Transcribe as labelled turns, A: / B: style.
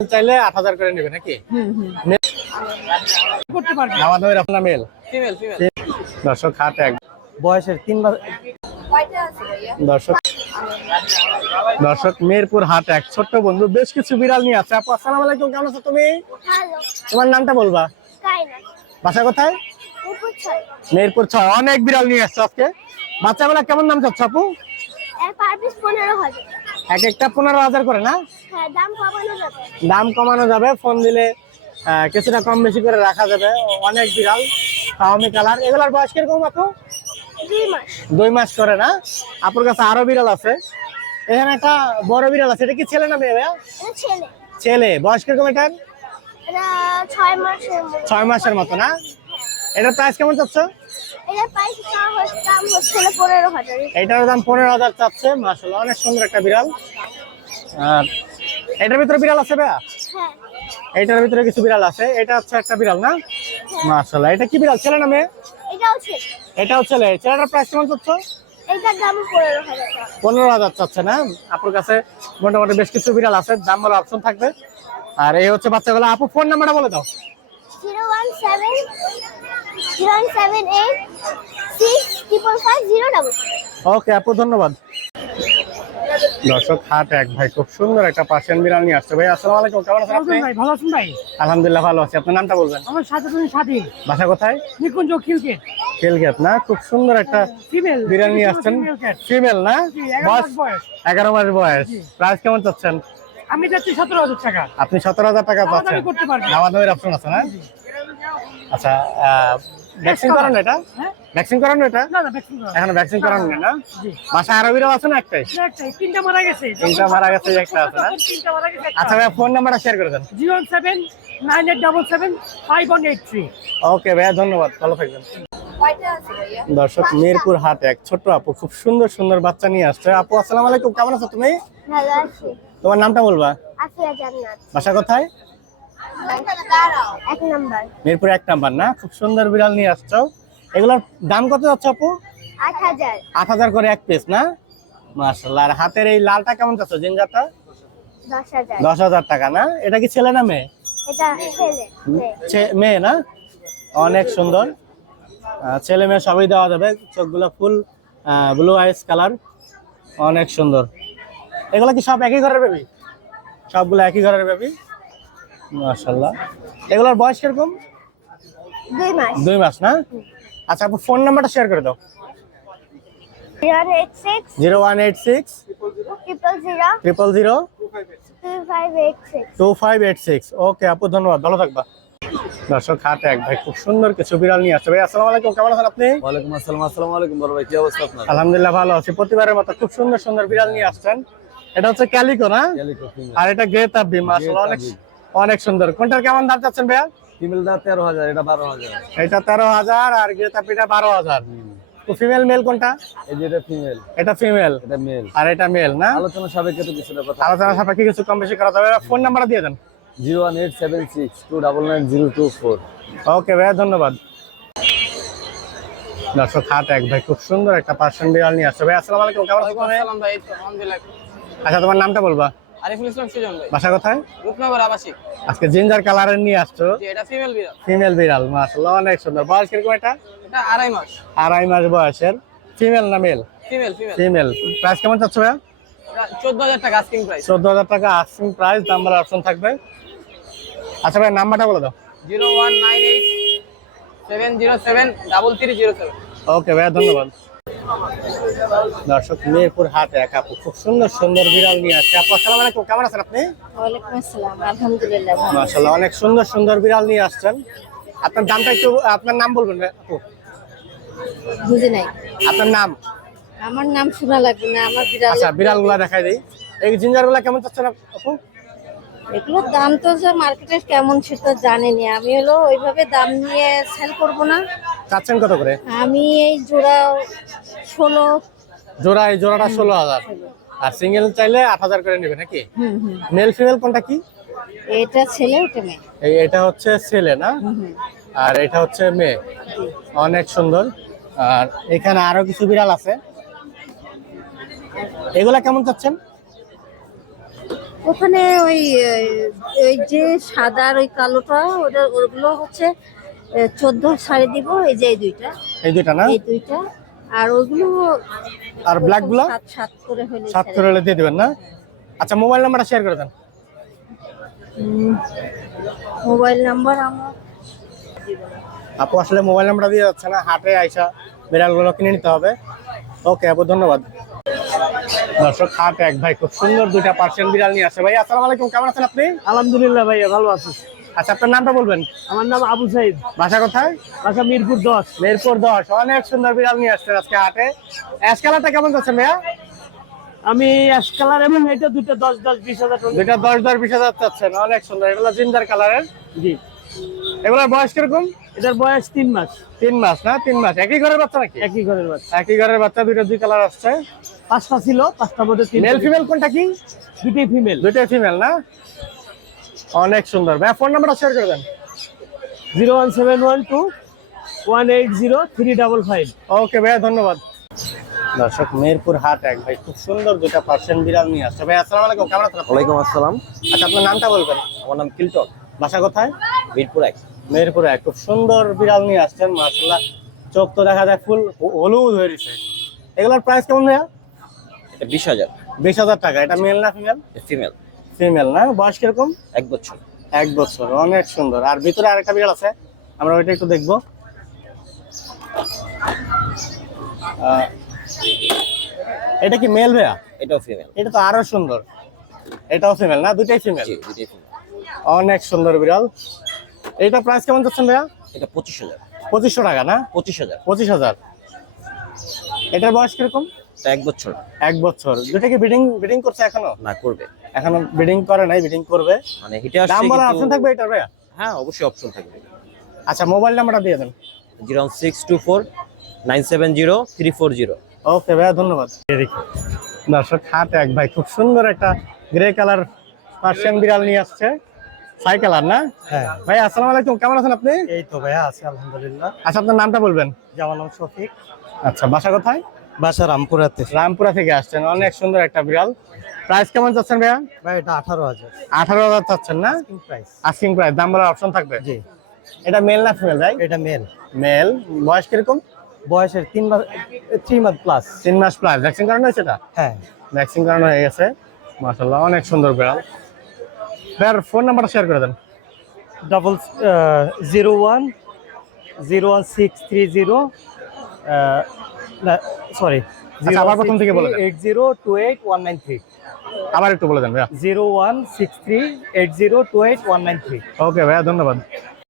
A: চাইলে আট হাজার করে নেবে নাকি?
B: করতে পারবে।
A: আমার আপনার মেল?
C: ফিমেল ফিমেল
A: দর্শক হাট এক। বয়সের তিন দর্শক দর্শক মেহেরপুর হাট এক। ছোট্ট বন্ধু বেশ কিছু বিড়াল নিয়ে আছে। আপু আসসালামু আলাইকুম কেমন আছো তুমি? তোমার নামটা বলবা? বাসা কোথায়?
D: উপর ছয়।
A: অনেক বিড়াল নিয়ে আসছো আজকে। বাচ্চাগুলা কেমন নাম চাচ্ছ আপু?
D: পনেরো হাজার।
A: এক একটা পনেরো হাজার করে না?
D: হ্যাঁ দাম কমানো যাবে।
A: ফোন দিলে কিছুটা কম বেশি করে রাখা যাবে। অনেক বিড়াল ফাওমি কালার। এগুলার বয়স কীরকম আপু?
D: দুই মাস।
A: করে না? আপুর কাছে আরও বিড়াল আছে। এখানে একটা বড় বিড়াল আছে। এটা কি ছেলে না মেয়ে?
D: ছেলে।
A: বয়স কীরকম
D: এটা ছয় মাসের মতো।
A: ছয় মাসের মতো না? এটার প্রাইস কেমন চাচ্ছ? এটার দাম পনেরো হাজার। চাচ্ছে মাসাল্লাহ অনেক সুন্দর একটা বিড়াল। আর এটার ভিতরে বিড়াল আছে ভাইয়া?
D: হ্যাঁ।
A: এটার ভিতরে কিছু বিড়াল আছে এটা হচ্ছে একটা বিড়াল না? মাসাল্লাহ এটা কি বিড়াল ছেলে না মেয়ে
D: এটাও ছেলে
A: ছেলেটার প্রাইস কেমন চাচ্ছ?
D: পনেরো হাজার টাকা।
A: পনেরো হাজার চাচ্ছে না? আপুর কাছে মোটামুটি বেশ কিছু বিড়াল আছে দাম বলার অপশন থাকবে। আর এই হচ্ছে বাচ্চাগুলো আপু ফোন নাম্বারটা বলে দাও।
D: জিরো ওয়ান সেভেন
A: ওকে আপু ধন্যবাদ। দর্শক হাট এক ভাই খুব সুন্দর একটা পার্সিয়ান বিড়াল নিয়ে আসছে। ভাই আসসালামু আলাইকুম কেমন আছেন আপনি?
B: ভাই ভালো আছেন ভাই?
A: আলহামদুলিল্লাহ ভালো আছি। আপনার নামটা বলবেন?
B: আমার সাথে তুমি
A: বাসা কোথায়?
B: নিকুঞ্জ খিলকে
A: খেলগেট না? খুব সুন্দর একটা
B: ফিমেল
A: বিড়াল নিয়ে আসছেন। ফিমেল না?
B: জি, এগারো মাস
A: বয়স।
B: বয়স।
A: এগারো মাস বয়স। প্রাইস কেমন চাচ্ছেন?
B: আমি যাচ্ছি সতেরো হাজার টাকা।
A: আপনি সতেরো হাজার টাকা
B: দামাদামি
A: পাচ্ছেন।
B: করতে পারবেন।
A: দামাদামির অপশন আছে না? আচ্ছা ভ্যাকসিন করানো এটা?
B: হ্যাঁ?
A: ভ্যাকসিন করানো এটা?
B: না না ভ্যাকসিন করা
A: এখন ভ্যাকসিন করানো না
B: জি।
A: বাসায় আরও বিড়াল আছে না একটাই?
B: একটাই। তিনটা মারা গেছে।
A: তিনটা মারা গেছে একটা আছে না?
B: তিনটা মারা গেছে
A: আচ্ছা ভাই ফোন নাম্বারটা শেয়ার করে দেন। ওকে ভাইয়া ধন্যবাদ। ভালো থাকবেন। দর্শক মিরপুর হাট এক ছোট্ট আপু খুব সুন্দর সুন্দর বাচ্চা নিয়ে আসছে। আপু আসসালামু আলাইকুম। কেমন আছো তুমি?
D: ভালো আছি।
A: তোমার নামটা বলবা?
D: আফিয়া জান্নাত।
A: বাসা কোথায়?
D: এক নাম্বার।
A: মিরপুর এক নাম্বার না? খুব সুন্দর বিড়াল নিয়ে আসছো। এগুলোর দাম কত যাচ্ছে আপু?
D: আট হাজার।
A: করে এক পিস না? মার্শাল্লাহ আর হাতের এই লালটা কেমন যাচ্ছে? জিঞ্জারটা
D: দশ হাজার।
A: টাকা না? এটা কি ছেলে না মেয়ে?
D: মেয়ে
A: না? অনেক সুন্দর। ছেলে মেয়ে সবই দেওয়া যাবে। চোখগুলো ফুল ব্লু আইস কালার অনেক সুন্দর। এগুলো কি সব একই ঘরের বেবি সবগুলো একই ঘরের বেবি মাশাল্লাহ এগুলোর বয়স কীরকম?
D: দুই মাস।
A: দুই মাস না? আচ্ছা আপু ফোন নাম্বারটা শেয়ার করে দাও।
D: Zero
A: one eight six
D: triple zero two five eight six.
A: Okay আপু ধন্যবাদ ভালো থাকবা। দর্শক হাট এক ভাই খুব সুন্দর কিছু বিড়াল নিয়ে আসছে। ভাই আসসালামু আলাইকুম কেমন আছেন আপনি?
C: ওয়ালাইকুম আসসালাম আসসালামু আলাইকুম বড় ভাই কি অবস্থা আপনার?
A: আলহামদুলিল্লাহ ভালো আছি। প্রতিবারের মতো খুব সুন্দর সুন্দর বিড়াল নিয়ে আসছেন। এটা হচ্ছে ক্যালিকো না? আর এটা গ্রে তাব্বি মাশাআল্লাহ অনেক অনেক সুন্দর। কোনটার কেমন দাম চাচ্ছেন ভাইয়া?
C: ফিমেল দা তেরো হাজার এটা বারো হাজার।
A: এটা তেরো হাজার আর গ্রে তাব্বিটা বারো হাজার। তো ফিমেল মেল কোনটা?
C: এই যে এটা ফিমেল
A: এটা ফিমেল
C: এটা মেল
A: আর এটা মেল না?
C: আলোচনা সাপেক্ষে তো কিছুটা কথা।
A: আলোচনা সাপেক্ষে কিছু কম বেশি করা যাবে। ফোন নাম্বার দিয়ে দেন।
C: Zero one eight seven six two double nine zero two four.
A: Okay ভাইয়া ধন্যবাদ। দর্শক হাট এক ভাই খুব সুন্দর একটা পার্সেন্ট বিড়াল নিয়ে আসছে। ভাই আসসালামু আলাইকুম। কেমন আছো তুমি আচ্ছা তোমার নামটা বলবা?
C: আরিফুল ইসলাম সুজন ভাই।
A: বাসা কোথায়?
C: রূপনগর আবাসিক।
A: আজকে জিঞ্জার কালারের নিয়ে আসছো?
C: এটা ফিমেল বিড়াল।
A: ফিমেল বিড়াল মাশাআল্লাহ অনেক সুন্দর। বয়স কীরকম এটা?
C: এটা আড়াই মাস।
A: আড়াই মাস বয়সের। ফিমেল না male
C: female female
A: female price কেমন চাচ্ছ ভাইয়া?
C: চোদ্দ হাজার টাকা আস্কিং প্রাইস
A: চোদ্দ হাজার টাকা আস্কিং প্রাইস দাম বলার অপশন থাকবে। আচ্ছা ভাই নাম্বারটা বলে দাও।
C: Zero one nine eight seven zero seven double three zero seven.
A: Okay ভাইয়া ধন্যবাদ। দর্শক মেহেরপুর হাট এক আপু খুব সুন্দর সুন্দর বিড়াল নিয়ে আসছে। আপু আসসালামু আলাইকুম কেমন আছেন আপনি?
D: ওয়ালাইকুম আসসালাম আলহামদুলিল্লাহ
A: মাশাআল্লাহ অনেক সুন্দর সুন্দর বিড়াল নিয়ে আসছেন। আপনার দামটা একটু আপনার নাম বলবেন আপু?
D: বুঝি নাই।
A: আপনার নাম?
D: আমার নাম শোনা লাগবে না আমার বিড়াল
A: আচ্ছা বিড়ালগুলা দেখাই দিই। এই জিঞ্জারগুলা কেমন চাচ্ছেন আপু
D: এগুলোর দাম তো যে মার্কেটে কেমন সেটা জানেনি। আমি হলো ওইভাবে দাম নিয়ে সেল করব না।
A: চাচ্ছেন কত করে?
D: আমি এই জোড়া ষোলো।
A: জোড়া এই জোড়াটা ষোলো হাজার। আর সিঙ্গেল চাইলে আট হাজার করে নেবে নাকি? মেল ফিমেল কোনটা কি?
D: এটা ছেলে ওটা মেয়ে।
A: এই এটা হচ্ছে ছেলে না? আর এটা হচ্ছে মেয়ে। অনেক সুন্দর। আর এখানে আরও কিছু বিড়াল আছে। এগুলা কেমন চাচ্ছেন?
D: ওখানে ওই ওই যে সাদা আর ওই কালোটা ওটা ওগুলো হচ্ছে চোদ্দ সাড়ে দিব এই যে এই দুইটা।
A: এই দুইটা না?
D: এই দুইটা। আর ওইগুলো
A: আর ব্ল্যাকগুলা
D: সাত সাত করে হলে
A: সাত করে হলে দিয়ে দিবেন না? আচ্ছা মোবাইল নাম্বারটা শেয়ার করে দেন।
D: মোবাইল নাম্বার আমার
A: আপু আসলে মোবাইল নাম্বারটা দিয়ে যাচ্ছে না। হাটে আইসা বিড়ালগুলো কিনে নিতে হবে। ওকে আপু ধন্যবাদ। দর্শক হাট এক ভাই খুব সুন্দর দুইটা পার্সেন্ট বিড়াল নিয়ে আসে। ভাই আসসালামু আলাইকুম। কেমন আছেন আপনি?
B: আলহামদুলিল্লাহ ভাইয়া ভালো আছি।
A: আচ্ছা আপনার নামটা বলবেন?
B: আমার নাম আবু সাইদ।
A: বাসা কোথায়?
B: বাসা মিরপুর দশ।
A: মেরপুর দশ। অনেক সুন্দর বিড়াল নিয়ে আসছেন আজকে হাটে। অ্যাশ কালারটা কেমন যাচ্ছে ভাইয়া?
B: আমি অ্যাশ কালার এবং এটা দুটো দশ দশ বিশ হাজার
A: দুইটা দশ দশ বিশ হাজার চাচ্ছেন। অনেক সুন্দর। এগুলো জিঞ্জার কালারের?
B: জি।
A: এগুলোর বয়স কীরকম?
B: এটার বয়স তিন মাস।
A: তিন মাস না? তিন মাস। একই ঘরের বাচ্চা নাকি?
B: একই ঘরের বাচ্চা।
A: একই ঘরের বাচ্চা দুইটা দুই কালার আসছে।
B: পাঁচটা ছিল পাঁচটার মধ্যে তিন
A: মেল ফিমেল কোনটা কি?
B: দুটি ফিমেল
A: দুইটাই ফিমেল না? অনেক সুন্দর। ভাই ফোন নাম্বারটা শেয়ার করে দেন।
B: Zero one seven one two one eight zero three double five.
A: Okay ভাইয়া ধন্যবাদ। দর্শক মেহেরপুর হাট এক। ভাই খুব সুন্দর দুটা পার্সেন্ট বিড়াল নিয়ে আসছে। ভাই আসসালামু আলাইকুম কেমন আছেন?
E: ওয়ালাইকুম আসসালাম।
A: আচ্ছা আপনার নামটা বলবেন।
E: আমার নাম কিল্টন।
A: বাসা কোথায়?
E: মিরপুর এক।
A: মেহেরপুর এক। খুব সুন্দর বিড়াল নিয়ে আসছেন মাশাআল্লাহ। চোখ তো দেখা যায় ফুল হলুদ হয়ে রয়েছে। এগুলোর প্রাইস কেমন ভাইয়া?
E: এটা বিশ হাজার।
A: বিশ হাজার টাকা। এটা মেল না ফিমেল
E: ফিমেল
A: ফিমেল না? বয়স কীরকম?
E: এক বছর।
A: এক বছর অনেক সুন্দর। আর ভিতরে আরেকটা বিড়াল আছে আমরা ওইটা একটু দেখব। এটা কি মেল ভাইয়া?
E: এটাও ফিমেল
A: এটা তো আরও সুন্দর। এটাও ফিমেল না? দুটাই ফিমেল অনেক সুন্দর বিড়াল। এটা প্রাইস কেমন যাচ্ছেন ভাইয়া?
E: এটা পঁচিশ হাজার।
A: পঁচিশশো টাকা না?
E: পঁচিশ হাজার।
A: পঁচিশ হাজার। এটার বয়স কীরকম?
E: এক বছর।
A: এক বছর। দুটা কি বিডিং বিডিং করছে এখনও?
E: না করবে।
A: এখনও বিডিং করে নাই বিডিং করবে।
E: মানে হিটে
A: দাম
E: আসছে
A: বলার
E: কিন্তু-
A: অপশন থাকবে এটার ভাইয়া?
E: হ্যাঁ অবশ্যই অপশন থাকবে।
A: আচ্ছা মোবাইল নাম্বারটা দিয়ে দেন।
E: Zero six two four nine seven zero three four zero.
A: Okay ভাইয়া ধন্যবাদ। দর্শক হাট এক ভাই খুব সুন্দর একটা গ্রে কালার পার্সিয়ান বিড়াল নিয়ে আসছে। সাই কালার না?
F: হ্যাঁ।
A: ভাই আসসালামু আলাইকুম কেমন আছেন আপনি?
F: এই তো ভাইয়া আছি আলহামদুলিল্লাহ।
A: আচ্ছা আপনার নামটা বলবেন।
F: জামাল নাম শফিক।
A: আচ্ছা বাসা কোথায়?
F: বাসা রামপুরাতে।
A: রামপুরা থেকে আসছেন অনেক সুন্দর একটা বিড়াল। প্রাইস কেমন চাচ্ছেন ভাইয়া?
F: ভাই এটা আঠারো হাজার।
A: আঠারো হাজার চাচ্ছেন না?
F: প্রাইস
A: আস্কিং প্রাইস দাম বলার অপশন থাকবে?
F: জি।
A: এটা মেল না ফিমেল ভাই?
F: এটা মেল
A: মেল বয়স কীরকম?
F: বয়সের তিন মাস থ্রি মান্থ প্লাস
A: তিন মাস প্লাস ভ্যাকসিন করানো হয়েছে এটা?
F: হ্যাঁ।
A: ভ্যাকসিন করানো হয়ে গেছে। মাশাল্লাহ অনেক সুন্দর বিড়াল। ভাইয়ার ফোন নাম্বারটা শেয়ার করে দেন।
F: Double zero one zero one six three zero sorry
A: আচ্ছা, আবার প্রথম থেকে বলে
F: eight zero two eight one nine three.
A: আবার একটু বলে দেন ভাইয়া।
F: Zero one six three eight zero two eight one nine three.
A: Okay ভাইয়া ধন্যবাদ।